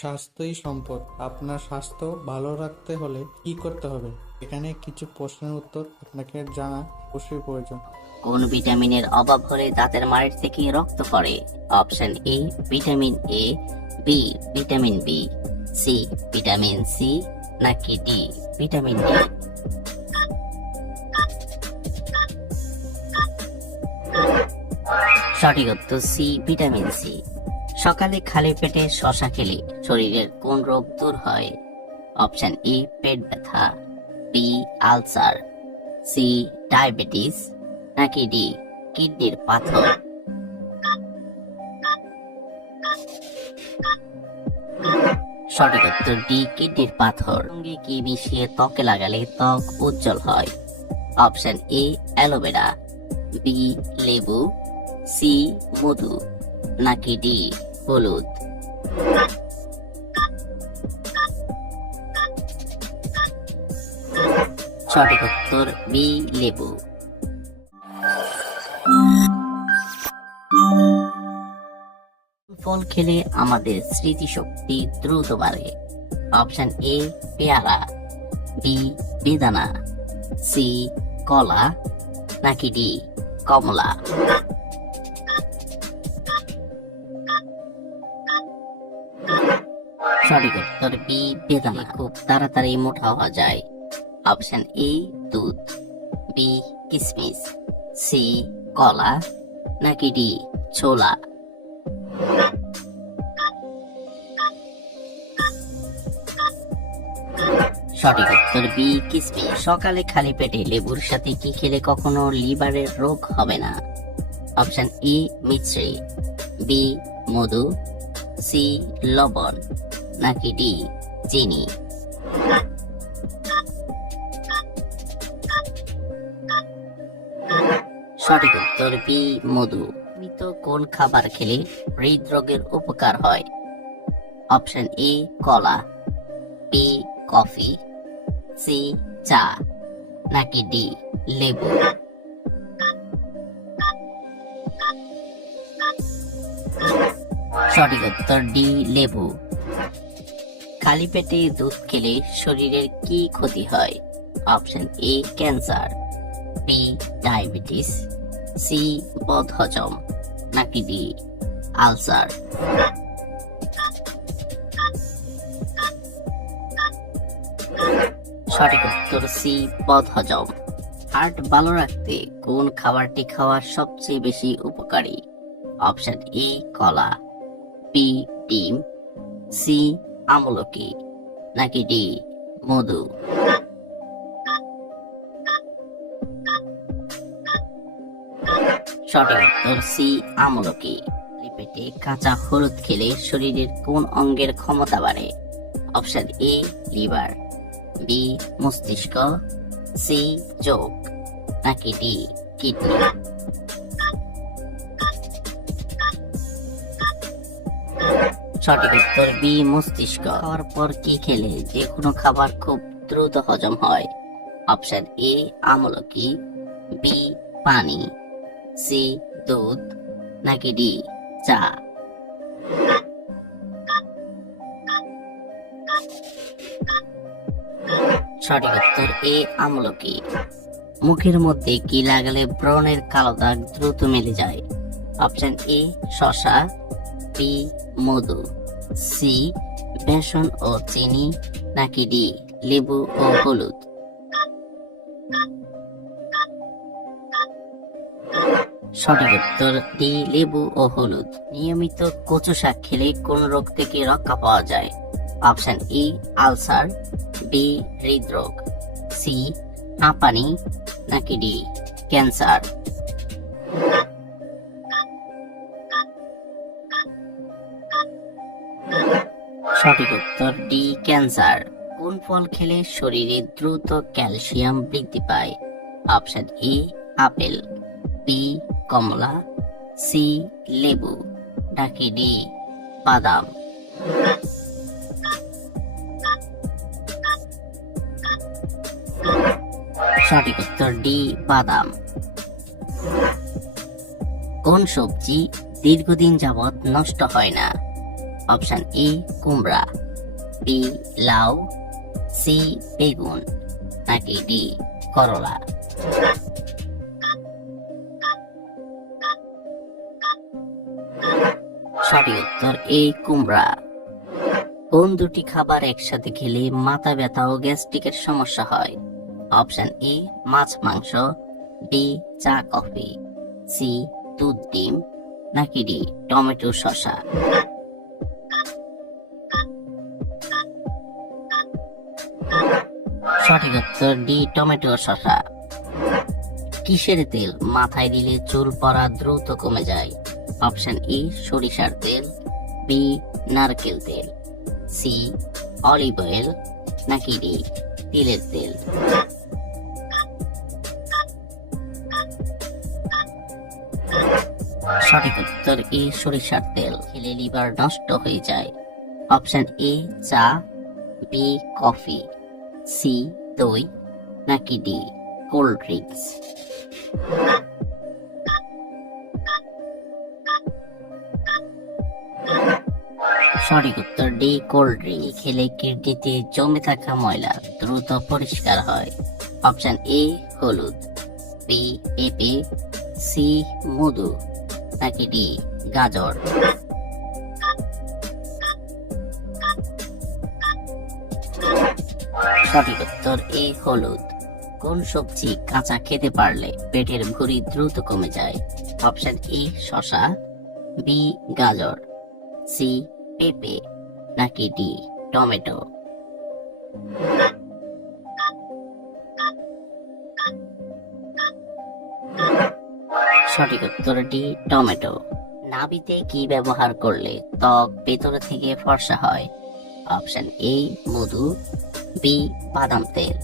স্বাস্থ্যই সম্পদ। আপনার স্বাস্থ্য ভালো রাখতে হলে কি করতে হবে? এখানে কিছু প্রশ্নের উত্তর আপনাকে জানা অবশ্যই প্রয়োজন। কোন ভিটামিনের অভাব হলে দাঁতের মাড়ির থেকে রক্ত পড়ে? Option A, vitamin A, B, vitamin B, C, vitamin C, নাকি ডি, ভিটামিন ডি। সঠিক উত্তর সি, ভিটামিন সি। সকালে খালি পেটে শশা খেলে শরীরের কোন রোগ দূর হয়? অপশন ই পেট ব্যথা। B ulcer. C diabetes. নাকি ডি কিডনির পাথর। সঠিক উত্তর ডি কিডনির পাথর। সঙ্গে কি মিশিয়ে ত্বকে লাগালে ত্বক উজ্জ্বল হয়? Option A aloe vera. B লেবু। সি মধু। নাকি ডি? হলুদ। সঠিক উত্তর বি, লেবু। ফল খেলে আমাদের স্মৃতিশক্তি দ্রুত বাড়ে। অপশন এ, পেয়ারা। বি, বেদানা। সি, কলা। নাকি ডি, কমলা। সঠিক উত্তর বি বেদানা খুব তাড়াতাড়ি মোটা হওয়া যায়। অপশন এ দুধ বি কিসমিস সি কলা, নাকি ডি ছোলা। সঠিক উত্তর বি কিসমিস, সকালে খালি পেটে লেবুর সাথে কি খেলে কখনো লিভারের রোগ হবে না? অপশন ই মিশ্রি বি মধু সি লবণ। নাকি ডি চিনি সঠিক উত্তর বি মধু। নিয়মিত কোন খাবার খেলে হৃদরোগের উপকার হয়? অপশন এ, কলা। বি কফি। সি, চা। নাকি ডি, লেবু। সঠিক উত্তর ডি, লেবু। খালি পেটে দুধ খেলে শরীরের কি ক্ষতি হয়? Option A, cancer. B, diabetes. C বদহজম নাকি ডি, আলসার। সঠিক উত্তর সি বদহজম হার্ট ভালো রাখতে কোন খাবারটি খাওয়া সবচেয়ে বেশি উপকারী? অপশন এ, কলা। বি, ডিম। সি আমলকি, নাকি ডি, মধু? সি, আমলকি। পেটে কাঁচা হলুদ খেলে শরীরের কোন অঙ্গের ক্ষমতা বাড়ে? Option A, liver. বি, মস্তিষ্ক। সি, চোখ। নাকি ডি, কিডনি। সঠিক উত্তর বি মস্তিষ্ক। খাওয়ার পর কি খেলে? যে কোনো খাবার খুব দ্রুত হজম হয়। অপশন এ আমলকি বি, পানি। সি, দুধ। নাকি ডি, চা? সঠিক উত্তর এ আমলকি মুখের মধ্যে কি লাগালে ব্রণের কালো দাগ দ্রুত মিলে যায়? অপশন এ, শশা। বি মধু, সি, বেসন ও চিনি, নাকি ডি, লেবু ও হলুদ? সঠিক উত্তর, ডি, লেবু ও হলুদ। নিয়মিত কচু শাক খেলে কোন রোগ থেকে রক্ষা পাওয়া যায়। অপশন ই, আলসার বি হৃদরোগ। সি হাঁপানি নাকি ডি, ক্যান্সার। সঠিক উত্তর ডি, ক্যান্সার। কোন ফল খেলে শরীরে দ্রুত ক্যালসিয়াম বৃদ্ধি পায়? Option A, apple. বি, কমলা। সি, লেবু। নাকি ডি, বাদাম। সঠিক উত্তর ডি, বাদাম। কোন সবজি দীর্ঘদিন যাবৎ নষ্ট হয় না? অপশন এ কুমড়া। বি লাউ। সি বেগুন। নাকি ডি করলা। সঠিক উত্তর এ কুমড়া। কোন দুটি খাবার একসাথে খেলে মাথা ব্যথা ও গ্যাস্ট্রিকের সমস্যা হয়? অপশন এ মাছ, মাংস। বি চা, কফি। সি দুধ, ডিম। নাকি ডি টমেটো, শসা। সঠিক উত্তর ডি, টমেটো শসা। কিসের তেল? মাথায় দিলে চুল পড়া দ্রুত কমে যায়। অপশন ই সরিষার তেল। বি নারকেল তেল। C olive oil. নাকি ডি তিলের তেল। সঠিক উত্তর এ সরিষার তেল। খেলে লিভার নষ্ট হয়ে যায়। অপশন এ চা। বি কফি। সি, দই, নাকি ডি, কোল্ড ড্রিঙ্কস? সঠিক উত্তর ডি, কোল্ড ড্রিঙ্ক খেলে কিডনিতে জমে থাকা ময়লা দ্রুত পরিষ্কার হয়। অপশন এ, হলুদ বি পেঁপে সি মধু, নাকি ডি, গাজর? সঠিক উত্তর এ হলুদ। কোন সবজি কাঁচা খেতে পারলে পেটের ভুঁড়ি দ্রুত কমে যায়? অপশন এ শশা বি, গাজর, সি, পেঁপে, নাকি ডি, টমেটো। সঠিক উত্তর ডি, টমেটো। নাবিতে কি ব্যবহার করলে ত্বক ভেতর থেকে ফর্সা হয়? অপশন এ, মধু বি, বাদাম তেল,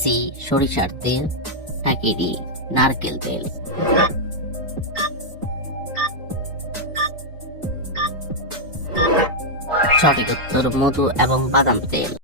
সি, সরিষার তেল, নাকি ডি, নারকেল তেল। সঠিক উত্তর মধু এবং বাদাম তেল।